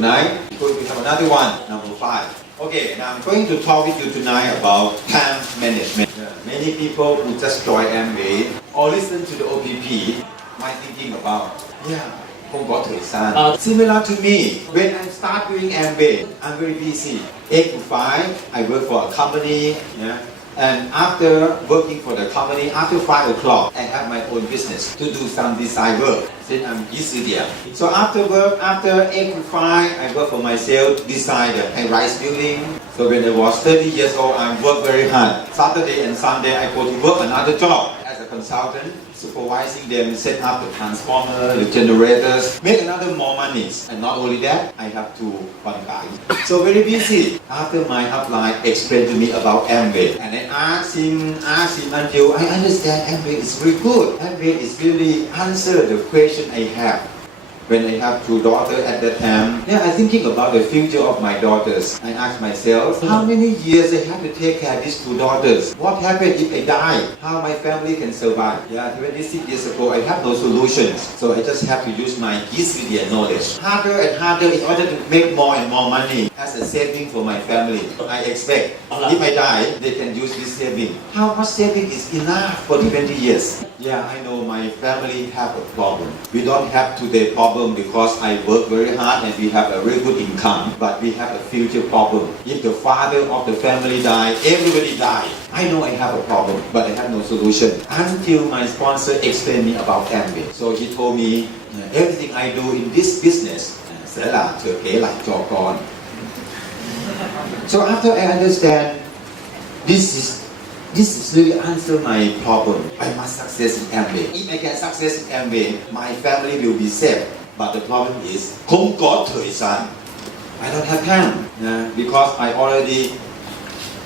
tonight we're going to have another one, number 5. Okay, now I'm going to talk with you tonight about time management. Many people who just join Amway or listen to the OPP might thinking about, similar to me, when I start doing Amway, I'm very busy. 8 to 5, I work for a company. And after working for the company, after 5 o'clock, I have my own business to do some design work. Then I'm busy there. So after work, after 8 to 5, I work for myself, design the high-rise building. So when I was 30 years old, I worked very hard. Saturday and Sunday, I go to work another job as a consultant, supervising them, set up the transformer, the generators, make another more money. And not only that, I have to guy. So very busy. After my upline explained to me about Amway, and I asked him until I understand Amway is very good. Amway is really answer the question I have. When I have 2 daughters at that time, I'm thinking about the future of my daughters. I asked myself, how many years I have to take care of these 2 daughters? What happens if I die? How my family can survive? 26 years ago, I have no solutions. So I just have to use my media knowledge. Harder and harder in order to make more and more money as a saving for my family. I expect if I die, they can use this saving. How much saving is enough for 20 years? I know my family have a problem. We don't have today problem because I work very hard and we have a very good income, but we have a future problem. If the father of the family die, everybody die. I know I have a problem, but I have no solution until my sponsor explained me about Amway. So he told me everything I do in this business, so after I understand this is really answer my problem. I must success in Amway. If I get success in Amway, my family will be safe. But the problem is, I don't have time because I already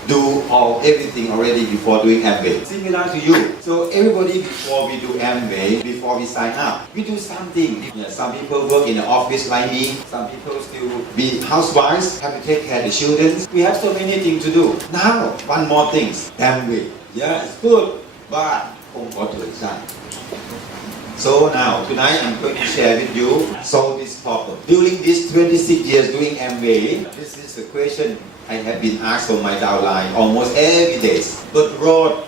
do everything already before doing Amway. Similar to you. So everybody before we do Amway, before we sign up, we do something. Some people work in the office like me. Some people still be housewives, have to take care of the children. We have so many things to do. Now, one more thing. Amway. It's good, but So now, tonight I'm going to share with you, solve this problem. During these 26 years doing Amway, this is the question I have been asked from my downline almost every day. But road,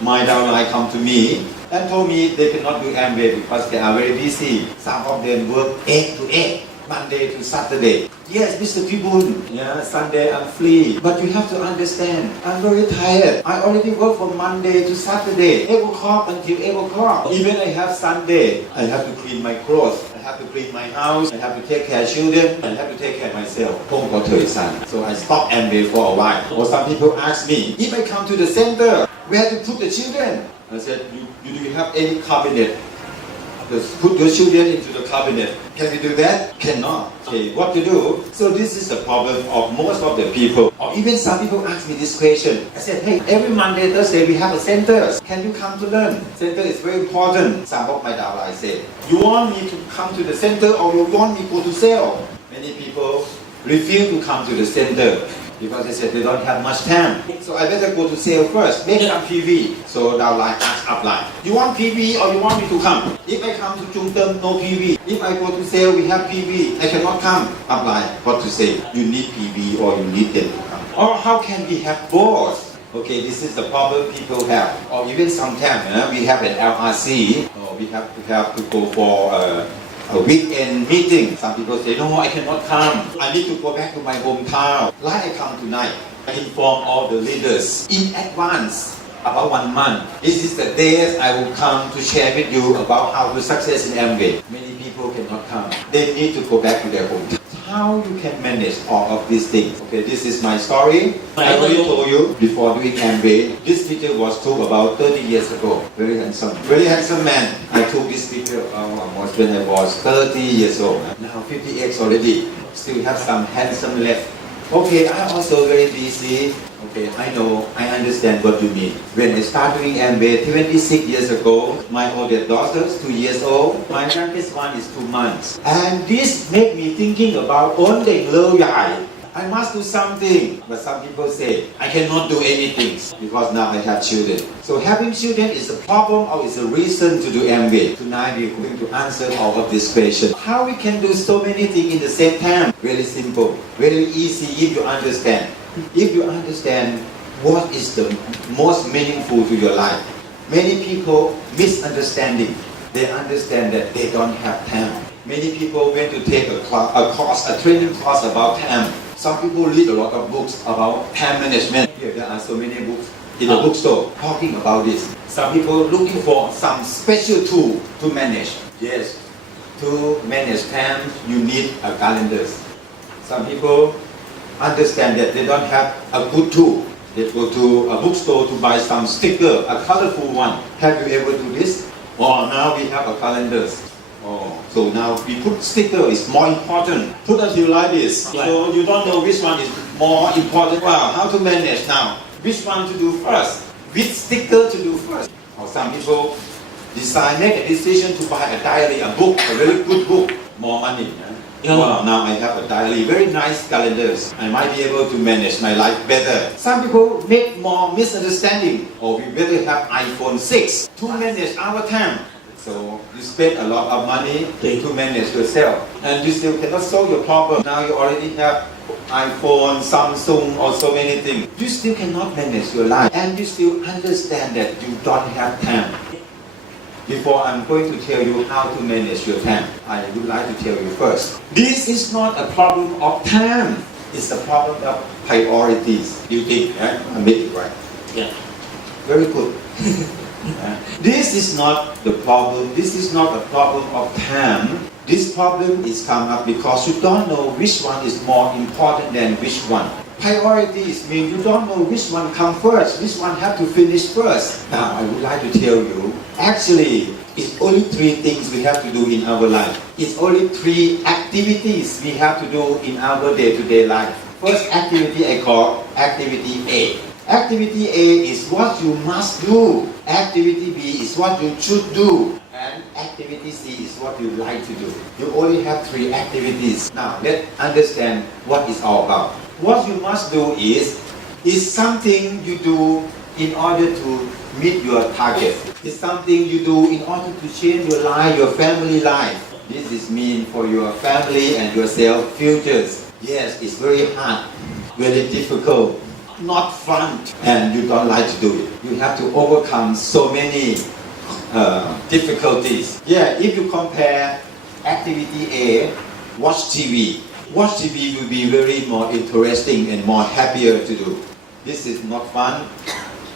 my downline come to me and told me they cannot do Amway because they are very busy. Some of them work 8 to 8, Monday to Saturday. Yes, Mr. Piboon, Sunday I'm free. But you have to understand, I'm very tired. I already work from Monday to Saturday, 8 o'clock until 8 o'clock. Even I have Sunday, I have to clean my clothes. I have to clean my house. I have to take care of children. I have to take care of myself. So I stopped Amway for a while. Or some people ask me, if I come to the center, where to put the children? I said, do you have any cabinet? Just put your children into the cabinet. Can you do that? Cannot. Okay, what to do? So this is the problem of most of the people. Or even some people ask me this question. I said, hey, every Monday, Thursday, we have a center. Can you come to learn? Center is very important. Some of my downline said, you want me to come to the center or you want me to go to sale? Many people refuse to come to the center because they said they don't have much time. So I better go to sale first, make some PV. So downline ask upline, you want PV or you want me to come? If I come to Chungtem, no PV. If I go to sale, we have PV. I cannot come. Upline, what to say? You need PV or you need them to come. Or how can we have both? Okay, this is the problem people have. Or even sometimes we have an LRC, or we have to go for a weekend meeting. Some people say, no, I cannot come. I need to go back to my hometown. Like I come tonight, I inform all the leaders in advance about 1 month. This is the days I will come to share with you about how to success in Amway. Many people cannot come. They need to go back to their hometown. How you can manage all of these things? Okay, this is my story. I already told you before doing Amway. This picture was took about 30 years ago. Very handsome man. I took this picture almost when I was 30 years old. Now 58 already. Still have some handsome left. Okay, I'm also very busy. Okay, I know, I understand what you mean. When I started doing Amway 26 years ago, my oldest daughter is 2 years old. My youngest one is 2 months. And this made me thinking about ổn định lâu dài. I must do something. But some people say, I cannot do anything because now I have children. So having children is a problem or is a reason to do MBA. Tonight we're going to answer all of these questions. How we can do so many things in the same time? Very simple, very easy if you understand. If you understand what is the most meaningful to your life. Many people misunderstanding. They understand that they don't have time. Many people went to take a training course about time. Some people read a lot of books about time management. Here there are so many books in the bookstore talking about this. Some people looking for some special tool to manage. Yes, to manage time you need a calendar. Some people understand that they don't have a good tool. They go to a bookstore to buy some sticker, a colorful one. Have you ever do this? Oh, now we have a calendar. Oh, so now we put sticker is more important. Put until like this. Right. So you don't know which one is more important. Wow, how to manage now? Which one to do first? Which sticker to do first? Or some people make a decision to buy a diary, a book, a very good book, more money. Yeah. Wow, now I have a diary, very nice calendars. I might be able to manage my life better. Some people make more misunderstanding. Or we better have iPhone 6 to manage our time. So you spend a lot of money to manage yourself. And you still cannot solve your problem. Now you already have iPhone, Samsung, or so many things. You still cannot manage your life. And you still understand that you don't have time. Before I'm going to tell you how to manage your time, I would like to tell you first. This is not a problem of time. It's a problem of priorities. You think, right? I make it right. Yeah. Very good. This is not the problem. This is not a problem of time. This problem is come up because you don't know which one is more important than which one. Priorities mean you don't know which one come first, which one have to finish first. Now I would like to tell you, actually, it's only 3 things we have to do in our life. It's only 3 activities we have to do in our day-to-day life. First activity I call activity A. Activity A is what you must do. Activity B is what you should do. And activity C is what you like to do. You only have 3 activities. Now let's understand what it's all about. What you must do is something you do in order to meet your target. It's something you do in order to change your life, your family life. This is mean for your family and yourself futures. Yes, it's very hard, very difficult, not fun, and you don't like to do it. You have to overcome so many difficulties. Yeah, if you compare activity A, watch TV. Watch TV will be very more interesting and more happier to do. This is not fun,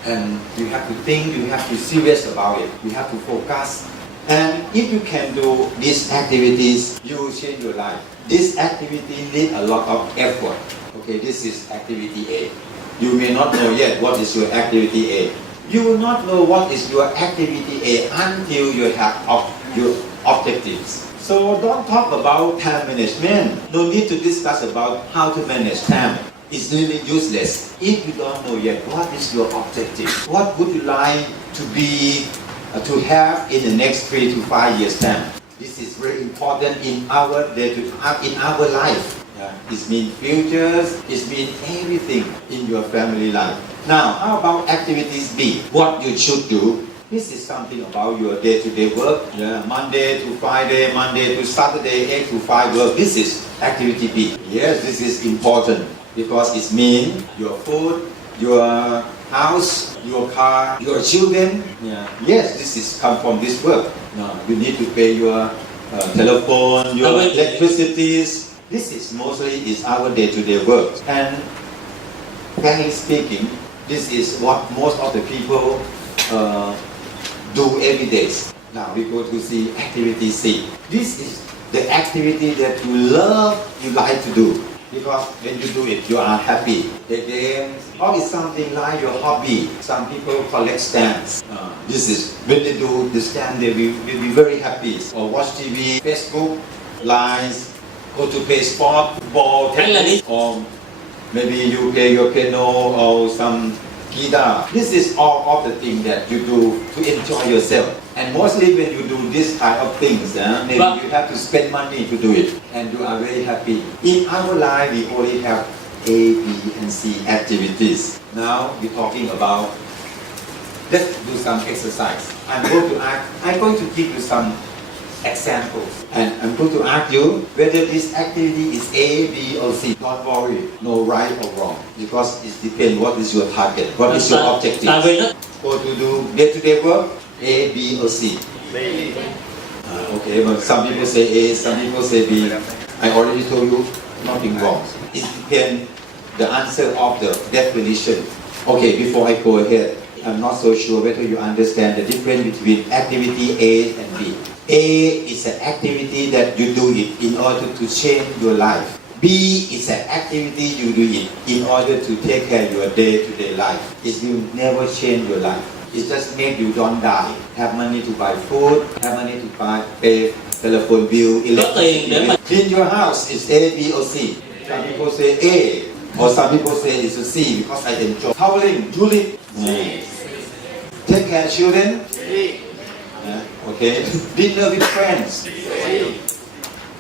and you have to think, you have to be serious about it. You have to focus. And if you can do these activities, you will change your life. This activity needs a lot of effort. Okay, this is activity A. You may not know yet what is your activity A. You will not know what is your activity A until you have your objectives. So don't talk about time management. No need to discuss about how to manage time. It's really useless. If you don't know yet what is your objective, what would you like to be, to have in the next 3 to 5 years time. This is very important in our in our life. Yeah. It means futures. It means everything in your family life. Now, how about activities B? What you should do. This is something about your day-to-day work. Yeah. Monday to Friday, Monday to Saturday, 8 to 5 work. This is activity B. Yes, this is important because it means your food, your house, your car, your children. Yeah. Yes, this is come from this work. You need to pay your telephone, your electricity. This is mostly our day-to-day work. And frankly speaking, this is what most of the people do every day. Now we go to see activity C. This is the activity that you love, you like to do. Because when you do it, you are happy. The games, or it's something like your hobby. Some people collect stamps. This is when they do the stamp, they will be very happy. Or watch TV, Facebook, lines, go to play sport, football, tennis, or maybe you play your piano or some guitar. This is all of the things that you do to enjoy yourself. And mostly when you do this kind of things, maybe you have to spend money to do it. And you are very happy. In our life, we only have A, B, and C activities. Now we're talking about, let's do some exercise. I'm going to give you some examples. And I'm going to ask you whether this activity is A, B, or C. Don't worry, no right or wrong, because it depends what is your target, what is your objective. Go to do day-to-day work, A, B, or C. Okay, but some people say A, some people say B. I already told you, nothing wrong. It depends the answer of the definition. Okay, before I go ahead, I'm not so sure whether you understand the difference between activity A and B. A is an activity that you do it in order to change your life. B is an activity you do it in order to take care of your day-to-day life. It will never change your life. It just make you don't die. Have money to buy food, have money to pay telephone bill, electricity bill. Clean your house is A, B, or C. Some people say A, or some people say it's a C because I enjoy. Traveling, Julie. Take care of children. Okay. Dinner with friends.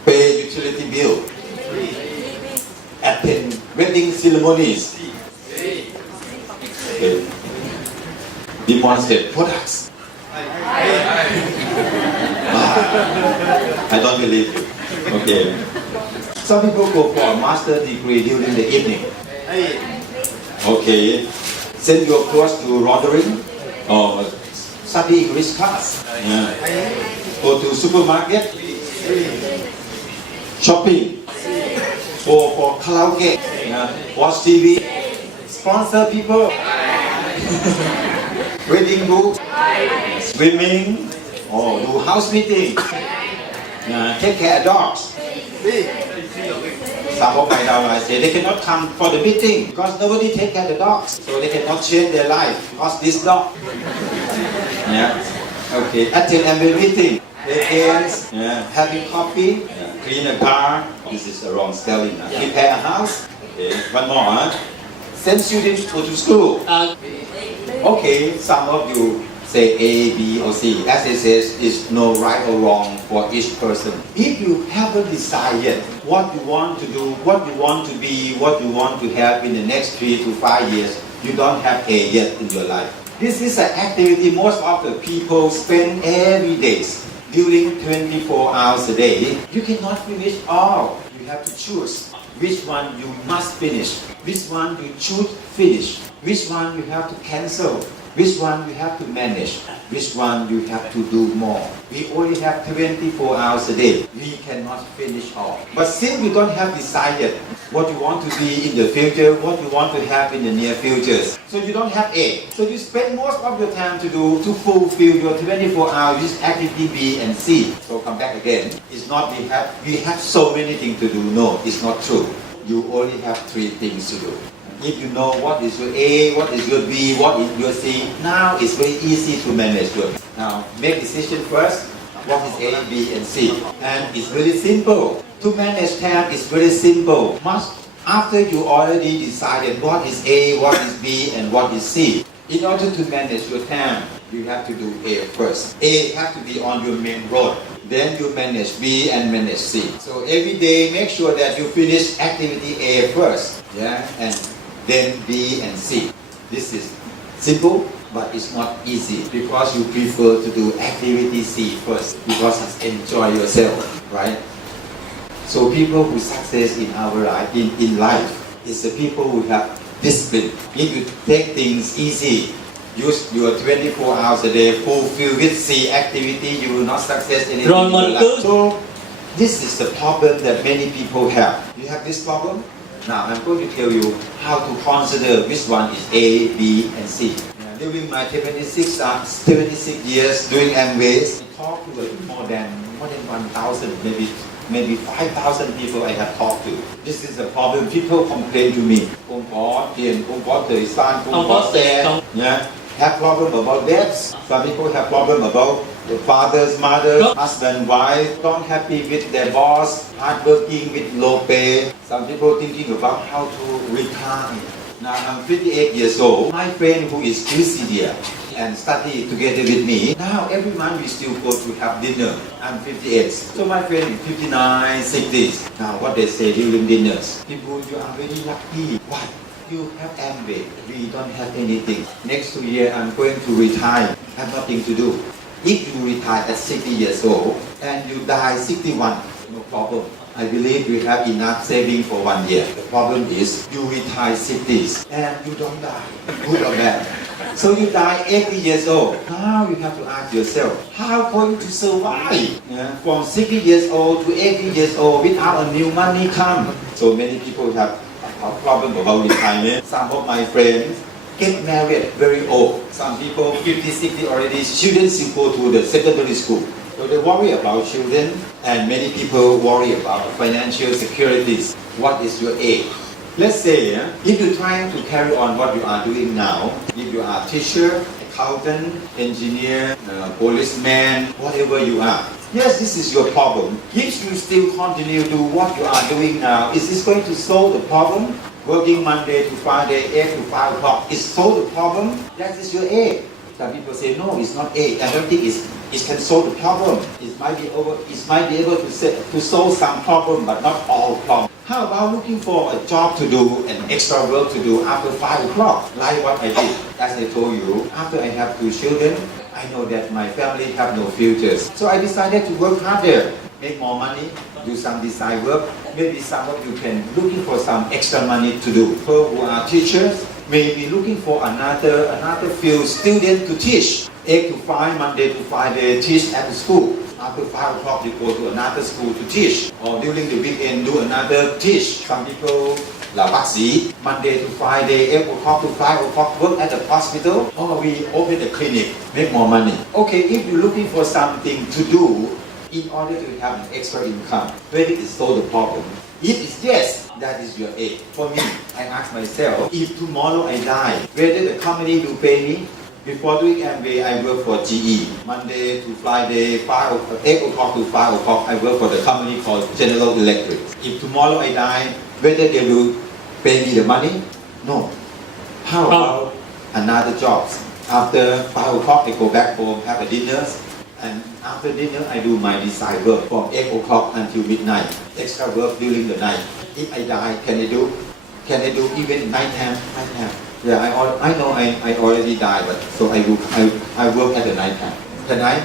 Pay utility bill. Attend wedding ceremonies. Okay. Demonstrate products. I don't believe you. Okay. Some people go for a master degree during the evening. Okay. Send your course to Rotherham or study English class. Go to supermarket. Shopping. Go for karaoke. Watch TV. Sponsor people. Reading books. Swimming. Or do house meeting. Take care of dogs. Some of my downline say they cannot come for the meeting because nobody take care of the dogs. So they cannot change their life because this dog. Okay. Attend every meeting. Play games. Having coffee. Clean a car. This is the wrong spelling. Prepare a house. Okay. One more. Send students go to school. Okay. Some of you say A, B, or C. As it says, is no right or wrong for each person. If you haven't decided what you want to do, what you want to be, what you want to have in the next 3 to 5 years, you don't have A yet in your life. This is an activity most of the people spend every day. During 24 hours a day, you cannot finish all. You have to choose which one you must finish, which one you should finish, which one you have to cancel. Which one you have to manage? Which one you have to do more? We only have 24 hours a day. We cannot finish all. But since you don't have decided what you want to be in the future, what you want to have in the near future, so you don't have A. So you spend most of your time to fulfill your 24 hours with activity B and C. So come back again. It's not we have so many things to do. No, it's not true. You only have 3 things to do. If you know what is your A, what is your B, what is your C, now it's very easy to manage your. Now make decision first. What is A, B, and C? And it's very simple. To manage time is very simple. After you already decided what is A, what is B, and what is C. In order to manage your time, you have to do A first. A has to be on your main road. Then you manage B and manage C. So every day make sure that you finish activity A first. And then B and C. This is simple, but it's not easy because you prefer to do activity C first because it's enjoy yourself, right? So people who success in our life, in life, is the people who have discipline. If you take things easy, use your 24 hours a day, fulfill with C activity, you will not success anything in your life. So this is the problem that many people have. You have this problem? Now I'm going to tell you how to consider which one is A, B, and C. During my 76 years doing Amway, I talked to more than 1,000, maybe 5,000 people I have talked to. This is the problem. People complain to me. Have problem about debts. Some people have problem about the fathers, mothers, husband, wife, don't happy with their boss, hardworking with low pay. Some people thinking about how to retire. Now I'm 58 years old. My friend who is Christian, and study together with me. Now every month we still go to have dinner. I'm 58. So my friend 59, 60s. Now what they say during dinners, people, you are very lucky. Why? You have Amway. We don't have anything. Next 2 years I'm going to retire. I have nothing to do. If you retire at 60 years old and you die 61, no problem. I believe you have enough saving for 1 year. The problem is you retire 60s and you don't die. Good or bad? So you die 80 years old. Now you have to ask yourself, how going to survive? From 60 years old to 80 years old without a new money come. So many people have a problem about retirement. Some of my friends get married very old. Some people 50, 60 already. Children still go to the secondary school. So they worry about children, and many people worry about financial securities. What is your age? Let's say if you're trying to carry on what you are doing now, if you are a teacher, accountant, engineer, policeman, whatever you are. Yes, this is your problem. If you still continue to do what you are doing now, is this going to solve the problem? Working Monday to Friday, 8 to 5 o'clock, is solve the problem? That is your age. Some people say, no, it's not age. I don't think it can solve the problem. It might be able to solve some problem, but not all problems. How about looking for a job to do, an extra work to do after 5 o'clock, like what I did? As I told you, after I have 2 children, I know that my family have no futures. So I decided to work harder, make more money, do some design work. Maybe some of you can looking for some extra money to do. People who are teachers may be looking for another field student to teach. 8 to 5, Monday to Friday, teach at the school. After 5 o'clock, they go to another school to teach. Or during the weekend, do another teach. Some people là bác sĩ, Monday to Friday, 8 o'clock to 5 o'clock, work at the hospital. Or we open a clinic, make more money. Okay, if you're looking for something to do, in order to have an extra income, whether it solve the problem. If it's yes, that is your aim. For me, I ask myself, if tomorrow I die, whether the company will pay me. Before doing Amway, I work for GE. Monday to Friday, 8 o'clock to 5 o'clock, I work for the company called General Electric. If tomorrow I die, whether they will pay me the money? No. How about another job? After 5 o'clock, I go back home, have a dinner. And after dinner, I do my design work from 8 o'clock until midnight. Extra work during the night. If I die, can I do? Can I do even nighttime? Yeah, I know I already died, but so I work at the nighttime. Can I?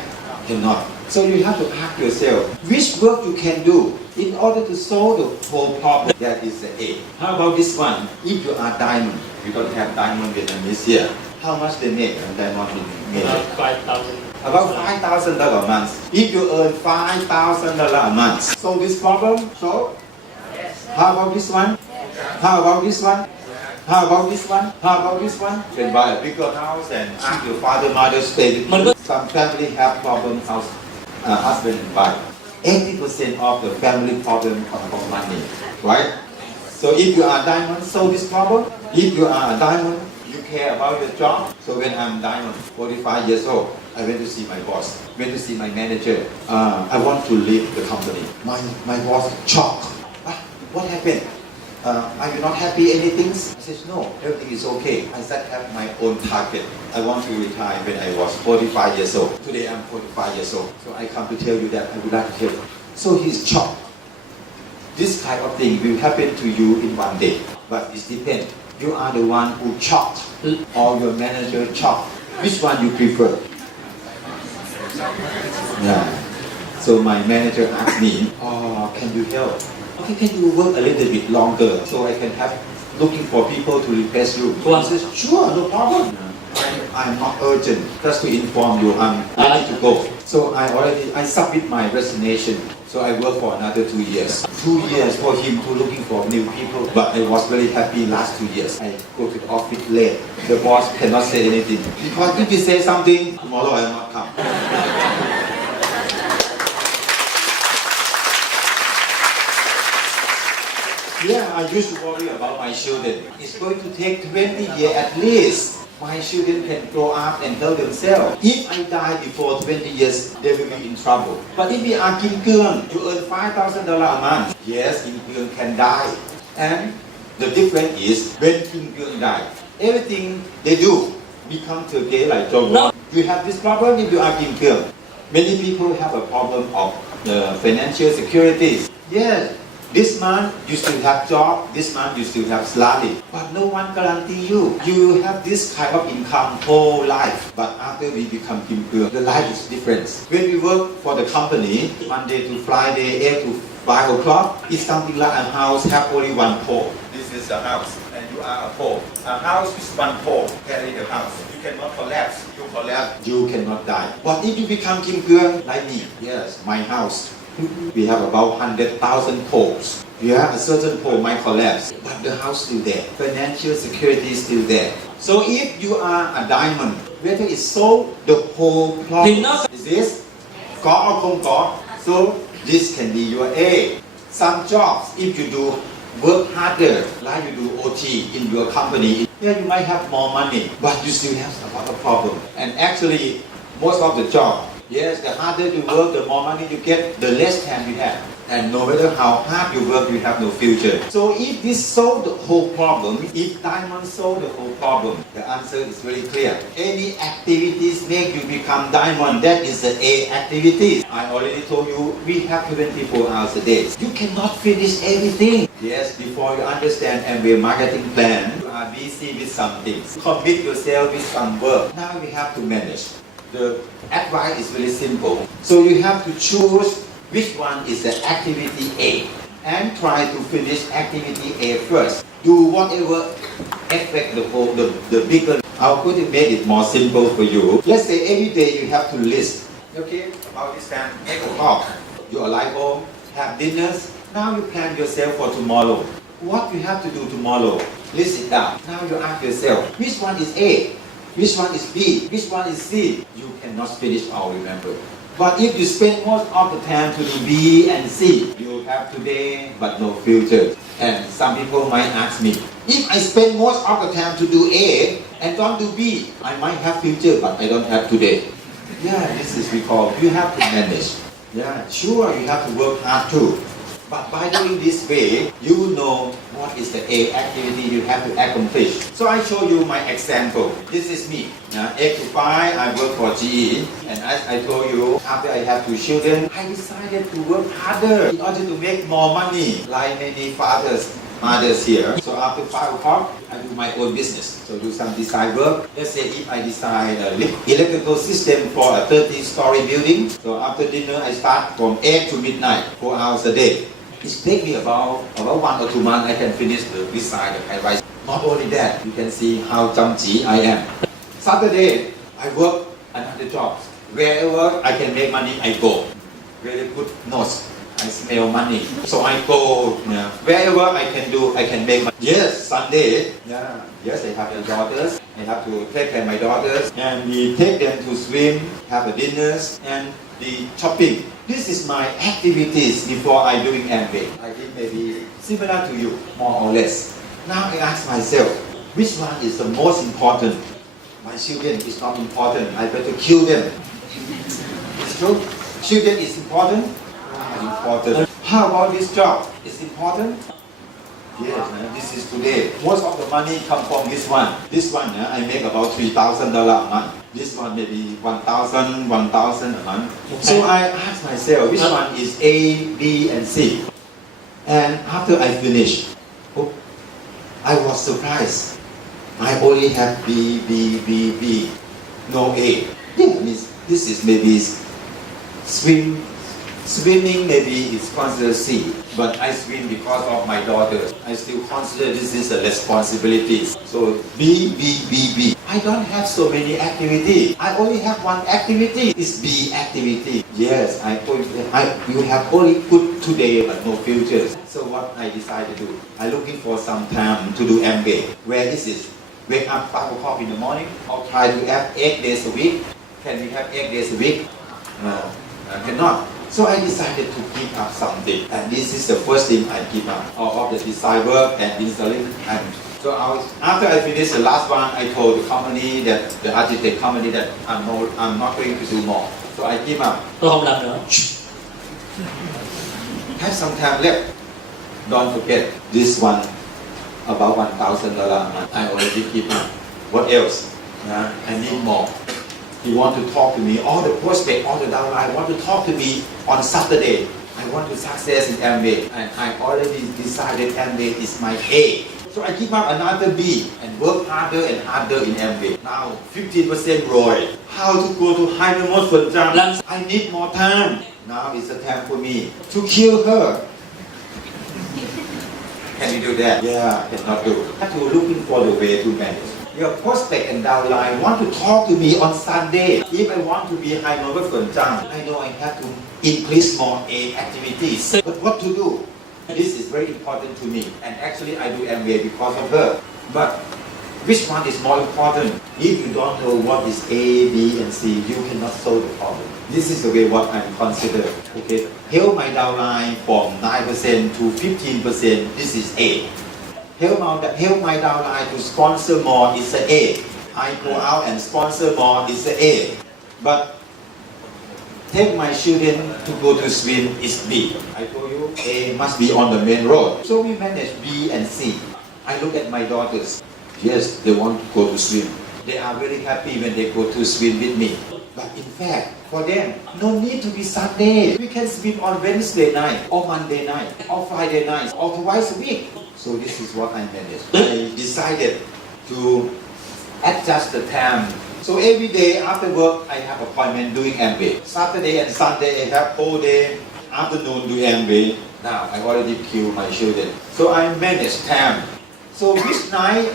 Cannot. So you have to ask yourself, which work you can do in order to solve the whole problem. That is the aim. How about this one? If you are diamond, you don't have diamond Vietnamese here. How much they make on diamond in About 5,000. About $5,000 a month. If you earn $5,000 a month, so this problem, so? Yes. How about this one? How about this one? How about this one? How about this one? You can buy a bigger house and ask your father, mother stay with you. Some family have problem house, husband and wife. 80% of the family problem come from money, right? So if you are a diamond, solve this problem. If you are a diamond, you care about your job. So when I'm diamond, 45 years old, I went to see my boss, went to see my manager. I want to leave the company. My boss shocked. What happened? Are you not happy anything? I said, no, everything is okay. I said, I have my own target. I want to retire when I was 45 years old. Today I'm 45 years old. So I come to tell you that I would like to tell you. So he's shocked. This kind of thing will happen to you in one day. But it depends. You are the one who shocked or your manager shocked. Which one you prefer? Yeah. So my manager asked me, can you help? Okay, can you work a little bit longer so I can have looking for people to replace you? So I said, sure, no problem. I'm not urgent. Just to inform you, I'm ready to go. So I submit my resignation. So I work for another 2 years. 2 years for him to looking for new people. But I was very happy last 2 years. I go to the office late. The boss cannot say anything. Because if he say something, tomorrow I will not come. Yeah, I used to worry about my children. It's going to take 20 years at least. My children can grow up and help themselves. If I die before 20 years, they will be in trouble. But if we are Kim Keung, you earn $5,000 a month. Yes, Kim Keung can die. And the difference is when Kim Keung died, everything they do become Turkey like Joe. No. You have this problem if you are Kim Kyung. Many people have a problem of financial securities. Yes, this month you still have job, this month you still have salary, but no one guarantee you. You have this kind of income whole life, but after we become Kim Kyung, the life is different. When we work for the company, Monday to Friday, 8 to 5 o'clock, it's something like a house have only one pole. This is a house, and you are a pole. A house is one pole, carry the house. You cannot collapse. You collapse, you cannot die. But if you become Kim Kyung, like me, yes, my house, we have about 100,000 poles. Yeah, a certain pole might collapse, but the house still there. Financial security is still there. So if you are a diamond, whether it's sold, the whole problem is this. So this can be your A. Some jobs, if you do work harder, like you do OT in your company, yeah, you might have more money, but you still have a lot of problem. And actually, most of the job, yes, the harder you work, the more money you get, the less time you have. And no matter how hard you work, you have no future. So if this solves the whole problem, if diamond solve the whole problem, the answer is very clear. Any activities make you become diamond, that is the A activities. I already told you, we have 24 hours a day. You cannot finish everything. Yes, before you understand Amway marketing plan, you are busy with some things. Commit yourself with some work. Now we have to manage. The advice is very simple. So you have to choose which one is the activity A and try to finish activity A first. Do whatever affect the bigger. I'll put it, make it more simple for you. Let's say every day you have to list. Okay, about this time, 8 o'clock. You arrive home, have dinners. Now you plan yourself for tomorrow. What you have to do tomorrow? List it down. Now you ask yourself, which one is A? Which one is B? Which one is C? You cannot finish all, remember. But if you spend most of the time to do B and C, you have today but no future. And some people might ask me, if I spend most of the time to do A and don't do B, I might have future but I don't have today. Yeah, this is we call, you have to manage. Yeah, sure, you have to work hard too. But by doing this way, you know what is the A activity you have to accomplish. So I show you my example. This is me. 8 to 5, I work for GE. And as I told you, after I have 2 children, I decided to work harder in order to make more money, like many mothers here. So after 5 o'clock, I do my own business. So do some design work. Let's say if I design an electrical system for a 30-story building. So after dinner, I start from 8 to midnight, 4 hours a day. It takes me about 1 or 2 months I can finish the design of high-rise. Not only that, you can see how chumchi I am. Saturday, I work another job. Wherever I can make money, I go. Very good nose. I smell money. So I go, wherever I can do, I can make money. Yes, Sunday, yes, I have the daughters. I have to take care of my daughters. And we take them to swim, have a dinners, and the shopping. This is my activities before I doing Amway. I think maybe similar to you, more or less. Now I ask myself, which one is the most important? My children is not important. I better kill them. It's true. Children is important. Important. How about this job? Is important? Yes, this is today. Most of the money come from this one. This one, I make about $3,000 a month. This one maybe 1,000 a month. So I ask myself, which one is A, B, and C? And after I finish, I was surprised. I only have B, B, B, B, no A. Yeah, means this is maybe swimming maybe is considered C, but I swim because of my daughter. I still consider this is a responsibility. So B, B, B, B. I don't have so many activities. I only have one activity. It's B activity. Yes, you have only good today but no future. So what I decided to do, I'm looking for some time to do Amway. Where is it? Wake up 5 o'clock in the morning. I'll try to have 8 days a week. Can we have 8 days a week? No, I cannot. So I decided to give up something, and this is the first thing I give up, all of the design work and installation. And so after I finished the last one, I told the company that the architect company that I'm not going to do more. So I give up. Tôi không làm nữa. Have some time left. Don't forget this one, about $1,000 a month. I already give up. What else? I need more. He want to talk to me. All the prospect, all the downline want to talk to me on Saturday. I want to success in Amway, and I already decided Amway is my A. So I give up another B and work harder and harder in Amway. Now 15% ROI. How to go to high remote for jump? I need more time. Now it's the time for me to kill her. Can you do that? Yeah, cannot do. I have to looking for the way to manage. Your prospect and downline want to talk to me on Sunday. If I want to be high number for jump, I know I have to increase more A activities. But what to do? This is very important to me. And actually I do MBA because of her. But which one is more important? If you don't know what is A, B, and C, you cannot solve the problem. This is the way what I'm considered. Okay, help my downline from 9% to 15%. This is A. Help my downline to sponsor more is the A. I go out and sponsor more is the A. But take my children to go to swim is B. I told you A must be on the main road. So we manage B and C. I look at my daughters. Yes, they want to go to swim. They are very happy when they go to swim with me. But in fact, for them, no need to be Sunday. We can swim on Wednesday night, or Monday night, or Friday night, or twice a week. So this is what I managed. I decided to adjust the time. So every day after work, I have appointment doing MBA. Saturday and Sunday, I have whole day, afternoon doing MBA. Now, I already killed my children. So I manage time. So this night,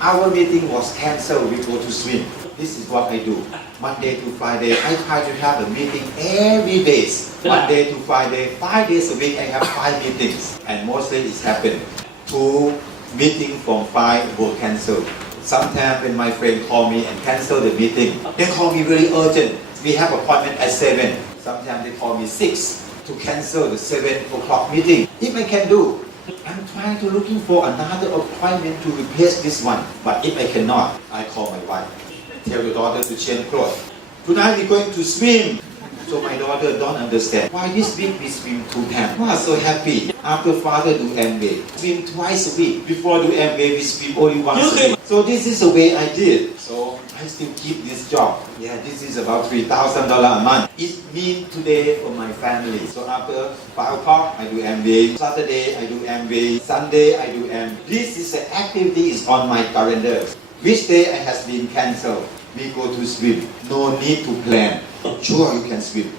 our meeting was cancelled. We go to swim. This is what I do. Monday to Friday, I try to have a meeting every day. Monday to Friday, 5 days a week, I have 5 meetings. And mostly it's happened. 2 meetings from 5 were cancelled. Sometimes when my friend call me and cancel the meeting, they call me very urgent. We have appointment at 7. Sometimes they call me 6 to cancel the 7 o'clock meeting. If I can do, I'm trying to looking for another appointment to replace this one. But if I cannot, I call my wife. Tell the daughter to change clothes. Tonight we're going to swim. So my daughter don't understand. Why this week we swim 2 times? We are so happy. After father do MBA, swim twice a week. Before do MBA, we swim only once a week. So this is the way I did. So I still keep this job. Yeah, this is about $3,000 a month. It means today for my family. So after 5 o'clock, I do MBA. Saturday, I do MBA. Sunday, I do MBA. This is the activity is on my calendar. Which day I has been cancelled? We go to swim. No need to plan. Sure, you can swim.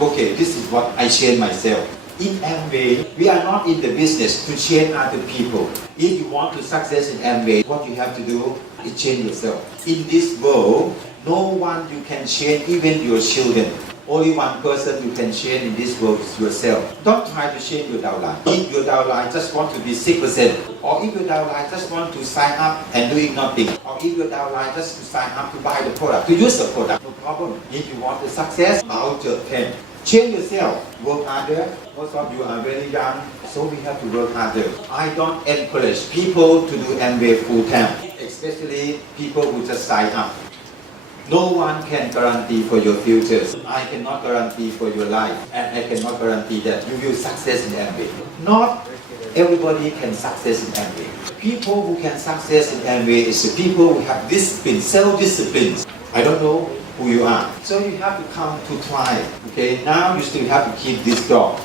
Okay, this is what I change myself. In Amway, we are not in the business to change other people. If you want to success in Amway, what you have to do is change yourself. In this world, no one you can change, even your children. Only one person you can change in this world is yourself. Don't try to change your downline. If your downline just want to be 6%, or if your downline just want to sign up and doing nothing, or if your downline just to sign up to buy the product, to use the product, no problem. If you want the success, about your 10. Change yourself, work harder. Most of you are very young, so we have to work harder. I don't encourage people to do MBA full time, especially people who just sign up. No one can guarantee for your future. I cannot guarantee for your life, and I cannot guarantee that you will success in MBA. Not everybody can success in MBA. People who can success in MBA is the people who have discipline, self-discipline. I don't know who you are. So you have to come to try. Okay, now you still have to keep this job.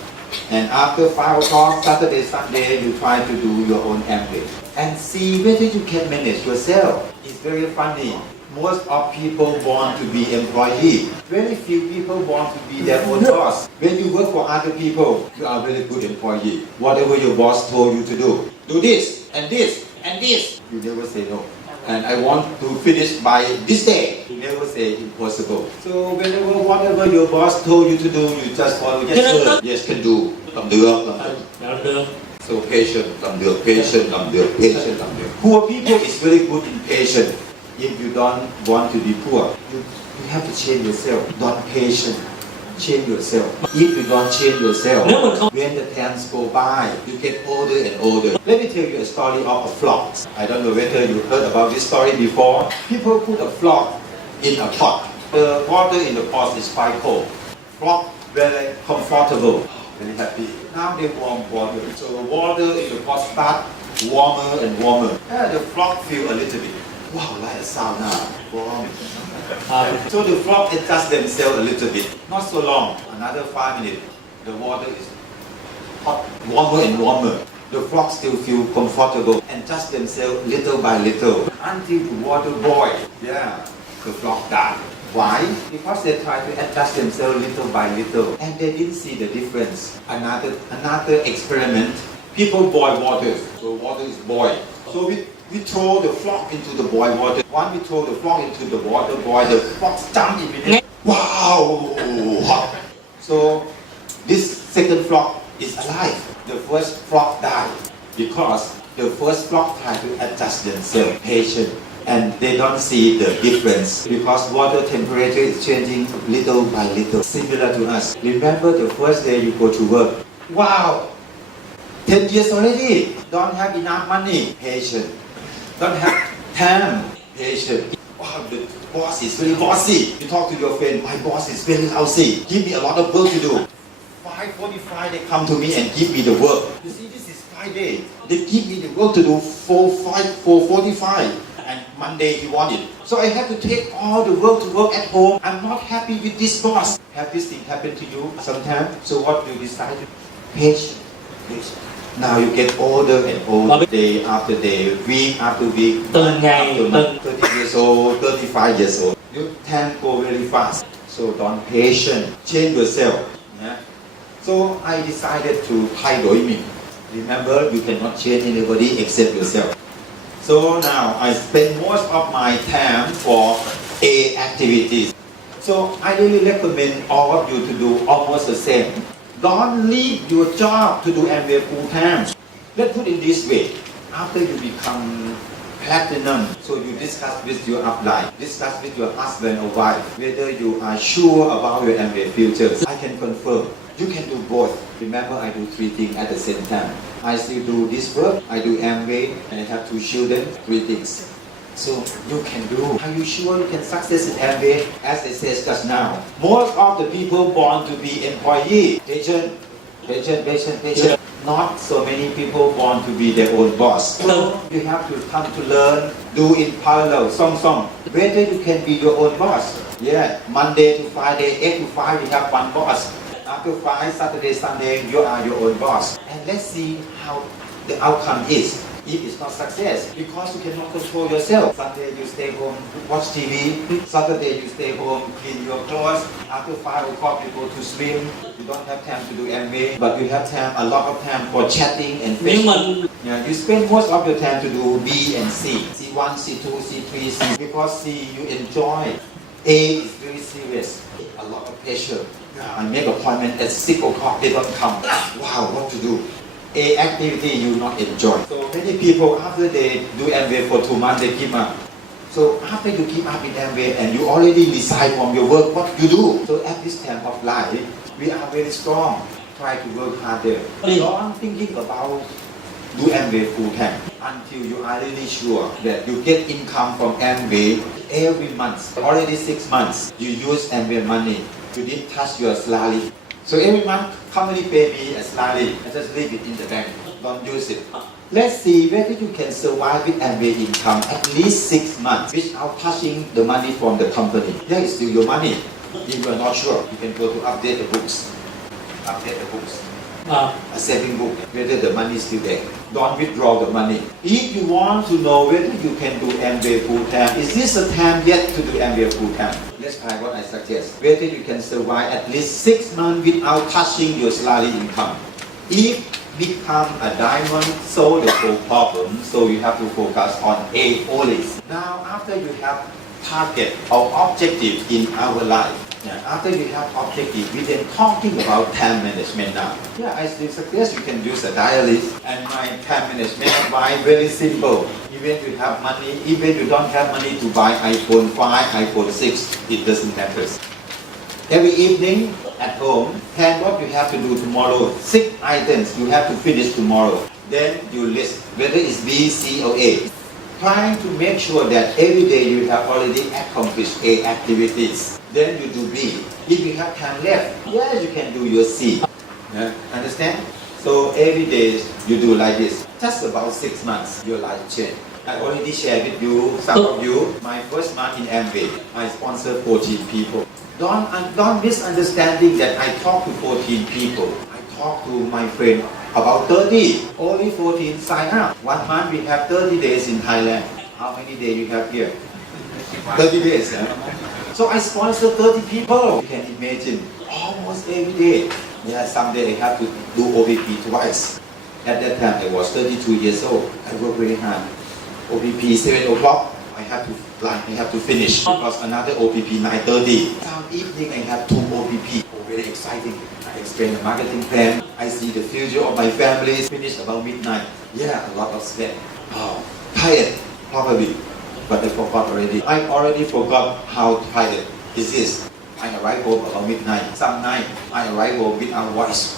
And after 5 o'clock, Saturday, Sunday, you try to do your own MBA. And see whether you can manage yourself. It's very funny. Most of people want to be employee. Very few people want to be their own boss. When you work for other people, you are a very good employee. Whatever your boss told you to do this and this and this, you never say no. And I want to finish by this day. You never say impossible. So whatever your boss told you to do, you just follow. Yes, sir. Yes, can do. Làm được. So patient, làm được, patient, làm được, patient, làm được. Poor people is very good in patience. If you don't want to be poor, you have to change yourself. Don't patient. Change yourself. If you don't change yourself, when the times go by, you get older and older. Let me tell you a story of a frog. I don't know whether you heard about this story before. People put a frog in a pot. The water in the pot is quite cold. Frog very comfortable, very happy. Now they warm water. So the water in the pot starts warmer and warmer. The frog feel a little bit Wow, like a sauna. Warm. So the frog adjust themselves a little bit. Not so long. Another 5 minutes. The water is hot, warmer and warmer. The frog still feel comfortable and adjust themselves little by little until the water boils. Yeah, the frog died. Why? Because they try to adjust themselves little by little and they didn't see the difference. Another experiment. People boil water, so water is boiled. So we throw the frog into the boiled water. When we throw the frog into the water boil, the frog jump immediately. Wow! Hot. So this second frog is alive. The first frog died because the first frog tried to adjust themselves, patient, and they don't see the difference because water temperature is changing little by little. Similar to us. Remember the first day you go to work. Wow! 10 years already. Don't have enough money. Patient. Don't have time. Patient. Wow, the boss is very bossy. You talk to your friend, my boss is very lousy. Give me a lot of work to do. 5:45 they come to me and give me the work. You see, this is Friday. They give me the work to do 4:45. And Monday he want it. So I have to take all the work to work at home. I'm not happy with this boss. Have this thing happen to you sometime? So what do you decide? Patient. Now you get older and older, day after day, week after week, month after month, 30 years old, 35 years old. Your time go very fast. So don't patient. Change yourself. Yeah? So I decided to thay đổi mình. Remember, you cannot change anybody except yourself. So now I spend most of my time for A activities. So I really recommend all of you to do almost the same. Don't leave your job to do MBA full time. Let's put it this way. After you become platinum, so you discuss with your upline, discuss with your husband or wife, whether you are sure about your MBA future. I can confirm. You can do both. Remember, I do 3 things at the same time. I still do this work, I do MBA, and I have 2 children, 3 things. So you can do. Are you sure you can success in MBA? As I said just now, most of the people born to be employee. Patient. Not so many people born to be their own boss. So you have to come to learn, do in parallel, song. Whether you can be your own boss. Yeah, Monday to Friday, 8 to 5, you have one boss. After 5, Saturday, Sunday, you are your own boss. And let's see how the outcome is. If it's not success, because you cannot control yourself. Sunday you stay home, watch TV. Saturday you stay home, clean your clothes. After 5 o'clock you go to swim. You don't have time to do MBA, but you have time, a lot of time for chatting and Facebook. Yeah, you spend most of your time to do B and C. C1, C2, C3, C. Because C you enjoy. A is very serious. A lot of pressure. I make appointment at 6 o'clock, they don't come. Wow, what to do? A activity you not enjoy. So many people after they do MBA for 2 months they give up. So after you give up in MBA and you already decide from your work what you do. So at this time of life, we are very strong. Try to work harder. Don't thinking about do MBA full time until you are really sure that you get income from MBA every month. Already 6 months you use MBA money. You didn't touch your salary. So every month, company pay me a salary. I just leave it in the bank. Don't use it. Let's see whether you can survive with MBA income at least 6 months without touching the money from the company. That is still your money. If you are not sure, you can go to update the books. Update the books. A saving book, whether the money is still there. Don't withdraw the money. If you want to know whether you can do MBA full time, is this a time yet to do MBA full time? Let's try what I suggest. Whether you can survive at least 6 months without touching your salary income. If become a diamond, solve the whole problem, so you have to focus on A only. Now, after you have target or objective in our life, after you have objective, we then talking about time management now. Yeah, I still suggest you can use a diary and my time management advice very simple. Even you have money, even you don't have money to buy iPhone 5, iPhone 6, it doesn't matter. Every evening at home, plan what you have to do tomorrow. 6 items you have to finish tomorrow. Then you list whether it's B, C or A. Trying to make sure that every day you have already accomplished A activities. Then you do B. If you have time left, yes, you can do your C. Understand? So every day you do like this. Just about 6 months, your life change. I already shared with you, some of you, my first month in Amway, I sponsored 14 people. Don't misunderstanding that I talk to 14 people. I talk to my friend about 30. Only 14 sign up. 1 month we have 30 days in Thailand. How many days you have here? 30 days. Huh? So I sponsor 30 people. You can imagine, almost every day. Yeah, someday I have to do OVP twice. At that time I was 32 years old. I work very hard. OVP 7 o'clock. I have to finish because another OPP 9:30. Some evening I have 2 OPP. Very exciting. I explain the marketing plan. I see the future of my family. Finish about midnight. Yeah, a lot of sweat. Oh, tired probably, but I forgot already. I already forgot how tired this is. I arrive home about midnight. Some night I arrive home without voice.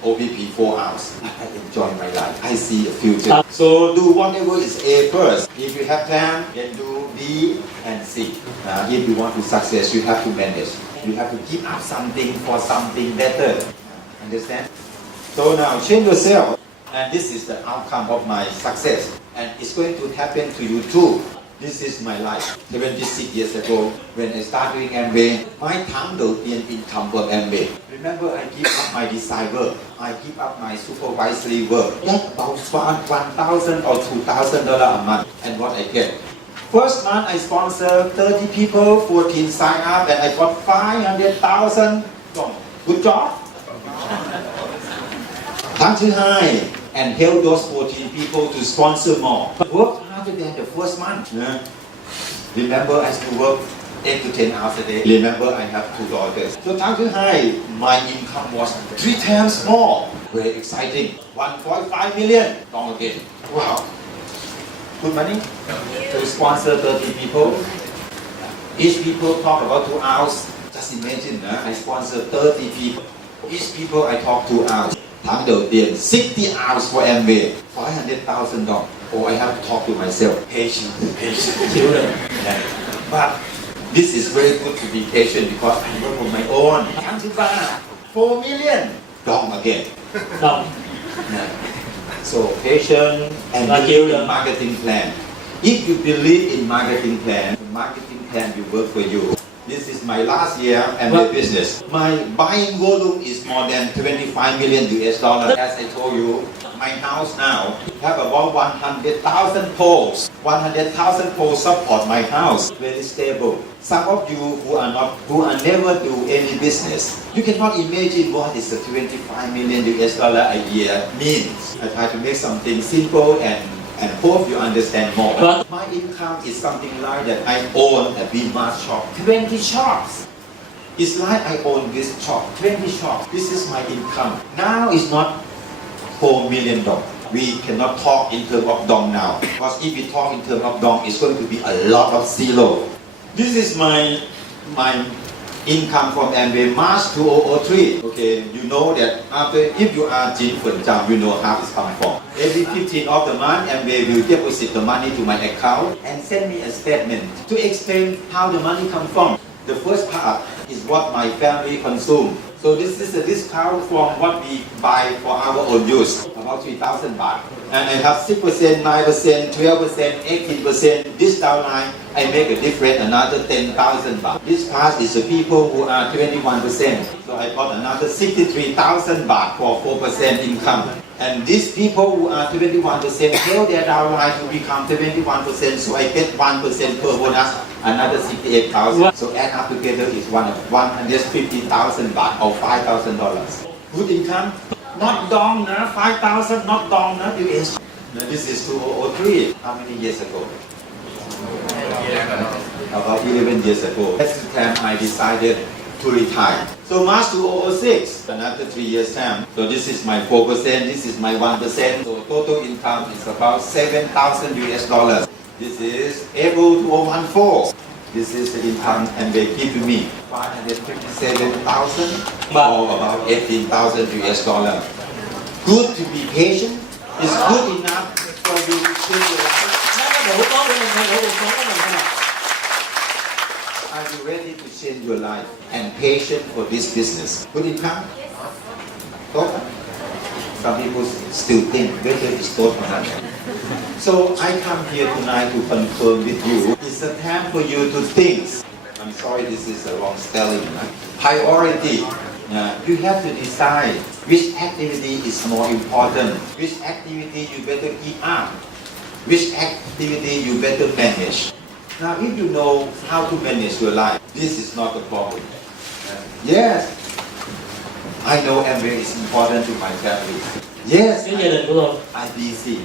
OPP 4 hours. I enjoy my life. I see the future. So do whatever is A first. If you have time, then do B and C. If you want to success, you have to manage. You have to give up something for something better. Understand? So now change yourself. And this is the outcome of my success. And it's going to happen to you too. This is my life. 76 years ago, when I started doing Amway, my tháng đầu tiên income from Amway. Remember, I give up my design work. I give up my supervisory work. That's about $1,000 or $2,000 a month. And what I get? First month, I sponsor 30 people, 14 sign up, and I got $500,000. Good job. tháng thứ hai, and help those 14 people to sponsor more. Work harder than the first month. Yeah. Remember, I still work 8 to 10 hours a day. Remember, I have 2 daughters. So tháng thứ hai, my income was 3 times more. Very exciting. 1.5 million. Long again. Wow. Good money to sponsor 30 people. Each people talk about 2 hours. Just imagine, I sponsor 30 people. Each people I talk 2 hours. Tháng đầu tiên 60 hours for Amway, $500,000. Oh, I have to talk to myself. Patient, children. Yeah. But this is very good to be patient because I work on my own. Tháng thứ ba, 4 million. Wrong again. Wrong. Yeah. So patient and believe in marketing plan. If you believe in marketing plan, the marketing plan will work for you. This is my last year Amway business. My buying volume is more than 25 million US dollars. As I told you, my house now have about 100,000 poles. 100,000 poles support my house. Very stable. Some of you who are never do any business, you cannot imagine what is the 25 million US dollar a year means. I try to make something simple and hope you understand more. But my income is something like that. I own a V-Mart shop, 20 shops. It's like I own this shop, 20 shops. This is my income. Now it's not $4 million. We cannot talk in terms of dong now. Because if we talk in terms of dong, it's going to be a lot of zero. This is my income from Amway March 2003. Okay, you know that after, if you are Jin Fen Jam, you know how it's come from. Every 15th of the month, Amway will deposit the money to my account and send me a statement to explain how the money comes from. The first part is what my family consume. So this is a discount from what we buy for our own use, about 3,000 baht. And I have 6%, 9%, 12%, 18%. This downline, I make a difference, another 10,000 baht. This part is the people who are 21%. So I got another 63,000 baht for 4% income. And these people who are 21% tell their downline to become 21%, so I get 1% per bonus, another 68,000. So add up together is 150,000 baht or $5,000. Good income. Not dong, 5,000, not dong, US. This is 2003. How many years ago? About 11 years ago. That's the time I decided to retire. So March 2006, another 3 years time. So this is my 4%, this is my 1%. So total income is about 7,000 US dollars. This is April 2014. This is the income and they give me 557,000 or about 18,000 US dollars. Good to be patient. It's good enough for you to change your life. Are you ready to change your life and patient for this business? Good income? Top? Some people still think whether it's top or not. So I come here tonight to confirm with you. It's a time for you to think. I'm sorry, this is a wrong spelling. Priority. You have to decide which activity is more important, which activity you better keep up, which activity you better manage. Now, if you know how to manage your life, this is not a problem. Yes, I know Amway is important to my family. Yes, Cái gia đình của tôi. I'm busy,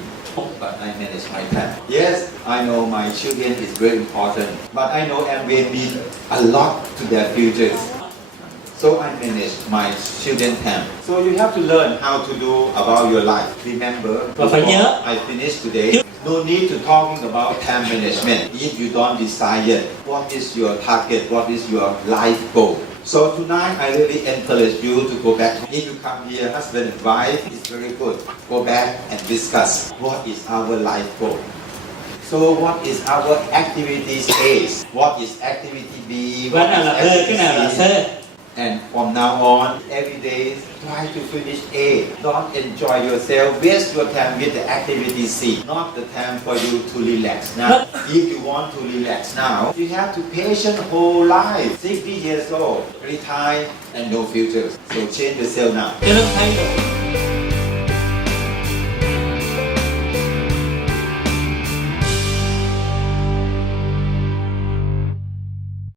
but I manage my time. Yes, I know my children is very important, but I know Amway means a lot to their futures. So I manage my children's time. So you have to learn how to do about your life. Remember, Và phải nhớ. I finished today. No need to talking about time management if you don't decide yet what is your target, what is your life goal. So tonight I really encourage you to go back. If you come here, husband and wife, it's very good. Go back and discuss what is our life goal. So what is our activities A? What is activity B? Cái nào là B, cái nào là C. And from now on, every day, try to finish A. Don't enjoy yourself. Waste your time with the activity C. Not the time for you to relax now. If you want to relax now, you have to patient whole life. 60 years old, retire, and no future. So change yourself now. Cho nên thay đổi